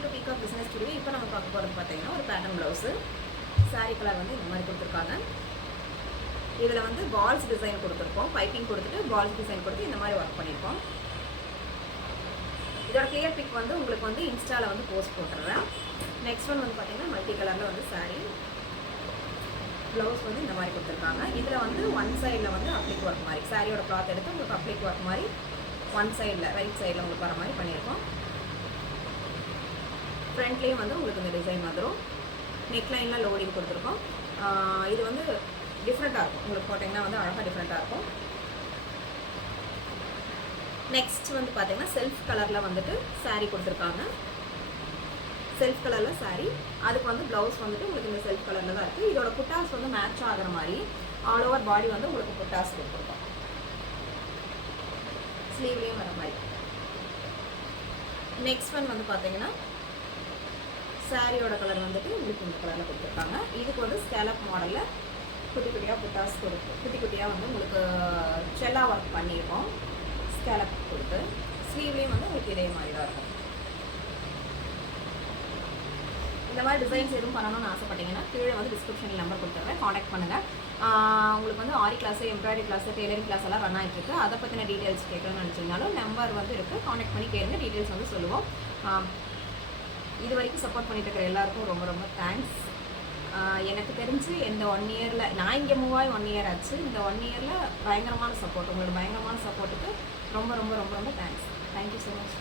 Welcome to peacock business studio. இப்போ நம்ம பார்க்க போகிறது பார்த்தீங்கன்னா ஒரு பேட்டர்ன் ப்ளவுஸு. சாரீ கலர் வந்து இந்த மாதிரி கொடுத்துருக்காங்க. இதில் வந்து பால்ஸ் டிசைன் கொடுத்துருக்கோம். பைப்பிங் கொடுத்துட்டு பால்ஸ் டிசைன் கொடுத்து இந்த மாதிரி ஒர்க் பண்ணியிருக்கோம். இதோட கிளியர் பிக் வந்து உங்களுக்கு வந்து இன்ஸ்டாவில் வந்து போஸ்ட் போட்டுடுறேன். நெக்ஸ்ட் ஒன் வந்து பார்த்தீங்கன்னா மல்டி கலரில் வந்து சாரீ ப்ளவுஸ் வந்து இந்த மாதிரி கொடுத்துருக்காங்க. இதில் வந்து ஒன் சைடில் வந்து அப்ளிக் ஒர்க் மாதிரி சாரியோட கிளாத் எடுத்து உங்களுக்கு அப்ளிக் ஒர்க் மாதிரி ஒன் சைடில் ரைட் சைடில் உங்களுக்கு வர மாதிரி பண்ணியிருக்கோம். ஃப்ரண்ட்லேயும் வந்து உங்களுக்கு இந்த டிசைன் வந்துடும். நெக்லைனில் லோடிங் கொடுத்துருக்கோம். இது வந்து டிஃப்ரெண்ட்டாக இருக்கும். உங்களுக்கு போட்டிங்கன்னா வந்து அழகாக டிஃப்ரெண்ட்டாக இருக்கும். நெக்ஸ்ட் வந்து பார்த்தீங்கன்னா செல்ஃப் கலரில் வந்துட்டு சாரீ கொடுத்துருக்காங்க. செல்ஃப் கலரில் சாரீ, அதுக்கு வந்து ப்ளவுஸ் வந்துட்டு உங்களுக்கு இந்த செல்ஃப் கலரில் தான் இருக்குது. இதோட புட்டாஸ் வந்து மேட்ச் ஆகிற மாதிரி ஆல் ஓவர் பாடி வந்து உங்களுக்கு புட்டாஸ் கொடுத்துருக்கோம். ஸ்லீவ்லேயும் வர மாதிரி. நெக்ஸ்ட் ஒன் வந்து பார்த்தீங்கன்னா சாரியோட கலர் வந்துட்டு உங்களுக்கு இந்த கலரில் கொடுத்துருக்காங்க. இதுக்கு வந்து ஸ்கேலப் மாடலில் குட்டி குட்டியாக புட்டாஸ் கொடுத்து குட்டி குட்டியாக வந்து உங்களுக்கு செல்லா ஒர்க் பண்ணியிருக்கோம். ஸ்கேலப் கொடுத்து ஸ்லீவ்லேயும் வந்து உங்களுக்கு இதே மாதிரி தான் இருக்கும். இந்த மாதிரி டிசைன்ஸ் எதுவும் பண்ணணும்னு ஆசைப்பட்டீங்கன்னா கீழே வந்து டிஸ்கிரிப்ஷனில் நம்பர் கொடுத்துருவேன், காண்டாக்ட் பண்ணுங்கள். உங்களுக்கு வந்து aari class, embroidery class, tailoring class எல்லாம் ரன் ஆகிட்டுருக்கு. அதை பற்றின டீட்டெயில்ஸ் கேட்கணும்னு நினச்சிங்கனாலும் நம்பர் வந்து இருக்குது, காண்டாக்ட் பண்ணி கேளுங்க. டீட்டெயில்ஸ் வந்து சொல்லுவோம். இது வரைக்கும் சப்போர்ட் பண்ணிட்டு இருக்கிற எல்லாருக்கும் ரொம்ப ரொம்ப தேங்க்ஸ். எனக்கு தெரிஞ்சு இந்த 1 இயரில் நான் இங்கே மூவ் ஆகி 1 இயர் ஆச்சு. இந்த 1 இயரில் பயங்கரமான சப்போர்ட், உங்களோட பயங்கரமான சப்போர்ட்டுக்கு ரொம்ப ரொம்ப ரொம்ப ரொம்ப தேங்க்ஸ். Thank you so much.